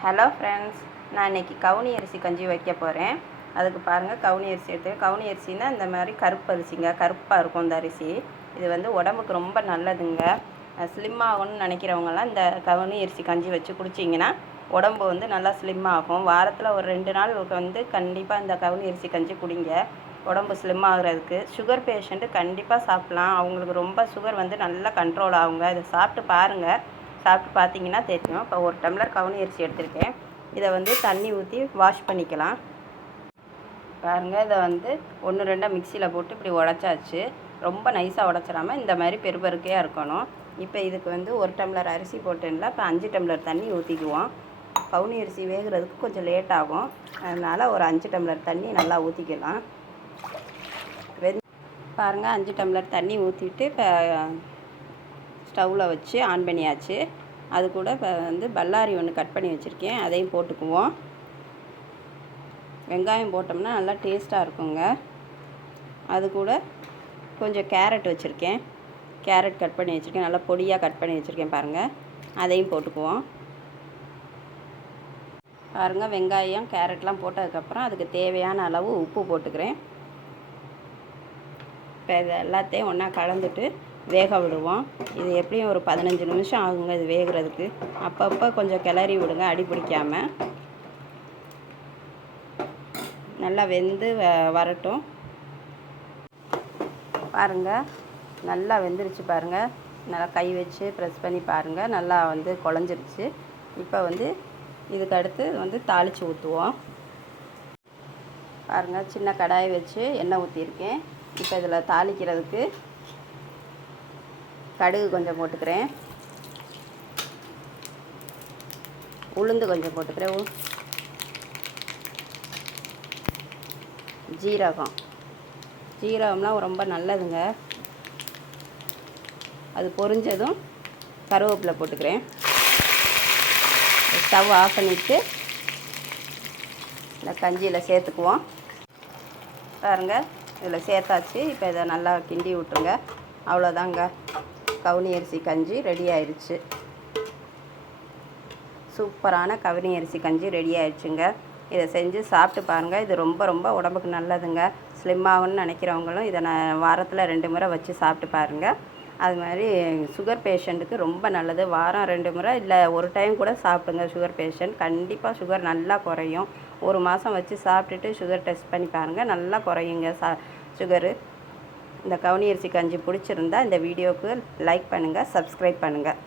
Hello friends, நான் இன்றைக்கி கவுனி அரிசி கஞ்சி வைக்க போகிறேன். அதுக்கு பாருங்கள், கவுனி அரிசி கவுனி அரிசினா இந்த மாதிரி கருப்பு அரிசிங்க, கருப்பாக இருக்கும் இந்த அரிசி. இது வந்து உடம்புக்கு ரொம்ப நல்லதுங்க. ஸ்லிம் ஆகணும்னு நினைக்கிறவங்கலாம் இந்த கவுனி அரிசி கஞ்சி வச்சு குடிச்சிங்கன்னா உடம்பு வந்து நல்லா ஸ்லிம் ஆகும். வாரத்தில் ஒரு 2 நாள் வந்து கண்டிப்பாக இந்த கவுனி அரிசி கஞ்சி குடிங்க, உடம்பு ஸ்லிம் ஆகுறதுக்கு. சுகர் பேஷண்ட்டு கண்டிப்பாக சாப்பிட்லாம். அவங்களுக்கு ரொம்ப சுகர் வந்து நல்லா கண்ட்ரோல் ஆகுங்க. இதை சாப்பிட்டு பாருங்கள். சாப்பிட்டு பார்த்தீங்கன்னா தெரியும். இப்போ 1 டம்ளர் கவுனி அரிசி எடுத்திருக்கேன். இதை வந்து தண்ணி ஊற்றி வாஷ் பண்ணிக்கலாம். பாருங்கள், இதை வந்து 1 2 மிக்சியில் போட்டு இப்படி உடச்சாச்சு. ரொம்ப நைஸாக உடச்சிடாமல் இந்த மாதிரி பெருபருக்கையாக இருக்கணும். இப்போ இதுக்கு வந்து 1 டம்ளர் அரிசி போட்டேன்ல, இப்போ 5 டம்ளர் தண்ணி ஊற்றிக்குவோம். கவுனி அரிசி வேகிறதுக்கு கொஞ்சம் லேட் ஆகும், அதனால் ஒரு 5 டம்ளர் தண்ணி நல்லா ஊற்றிக்கலாம். பாருங்கள், 5 டம்ளர் தண்ணி ஊற்றிட்டு இப்போ ஸ்டவ்வில் வச்சு ஆன் பண்ணியாச்சு. அது கூட இப்போ வந்து பல்லாரி ஒன்று கட் பண்ணி வச்சுருக்கேன், அதையும் போட்டுக்குவோம். வெங்காயம் போட்டோம்னா நல்லா டேஸ்ட்டாக இருக்குங்க. அது கூட கொஞ்சம் கேரட் வச்சுருக்கேன், கேரட் கட் பண்ணி வச்சுருக்கேன், நல்லா பொடியாக கட் பண்ணி வச்சுருக்கேன் பாருங்கள். அதையும் போட்டுக்குவோம். பாருங்கள், வெங்காயம் கேரட்லாம் போட்டதுக்கப்புறம் அதுக்கு தேவையான அளவு உப்பு போட்டுக்கிறேன். இப்போ இது எல்லாத்தையும் ஒன்றா கலந்துட்டு வேக விடுவோம். இது எப்படியும் ஒரு 15 நிமிஷம் ஆகுங்க இது வேகிறதுக்கு. அப்பப்போ கொஞ்சம் கிளறி விடுங்க, அடி பிடிக்காமல். நல்லா வெந்து வரட்டும். பாருங்கள், நல்லா வெந்துருச்சு பாருங்கள். நல்லா கை வச்சு ப்ரெஸ் பண்ணி பாருங்கள், நல்லா வந்து குழஞ்சிருச்சு. இப்போ வந்து இதுக்கு அடுத்து வந்து தாளித்து ஊற்றுவோம். பாருங்கள், சின்ன கடாயை வச்சு எண்ணெய் ஊற்றிருக்கேன். இப்போ இதில் தாளிக்கிறதுக்கு கடுகு கொஞ்சம் போட்டுக்கிறேன், உளுந்து கொஞ்சம் போட்டுக்கிறேன், ஜீரகம்லாம் ரொம்ப நல்லதுங்க. அது பொரிஞ்சதும் கருவேப்பிலை போட்டுக்கிறேன். ஸ்டவ் ஆஃப் பண்ணிவிட்டு இந்த கஞ்சியில் சேர்த்துக்குவோம். பாருங்கள், இதில் சேர்த்தாச்சு. இப்போ இதை நல்லா கிண்டி விட்டுருங்க. அவ்வளோதாங்க, கவுனி அரிசி கஞ்சி ரெடி ஆயிடுச்சு. சூப்பரான கவுனி அரிசி கஞ்சி ரெடி ஆயிடுச்சுங்க. இதை செஞ்சு சாப்பிட்டு பாருங்கள். இது ரொம்ப உடம்புக்கு நல்லதுங்க. ஸ்லிம் ஆகணும்னு நினைக்கிறவங்களும் இதை வாரத்தில் 2 முறை வச்சு சாப்பிட்டு பாருங்கள். அது மாதிரி சுகர் பேஷண்ட்டுக்கு ரொம்ப நல்லது. வாரம் 2 முறை இல்லை 1 டைம் கூட சாப்பிடுங்க. சுகர் பேஷண்ட் கண்டிப்பாக சுகர் நல்லா குறையும். 1 மாதம் வச்சு சாப்பிட்டுட்டு சுகர் டெஸ்ட் பண்ணி பாருங்கள், நல்லா குறையுங்க சுகரு. இந்த கவுனி அரிசி கஞ்சி பிடிச்சிருந்தா இந்த வீடியோவுக்கு லைக் பண்ணுங்கள், சப்ஸ்கிரைப் பண்ணுங்கள்.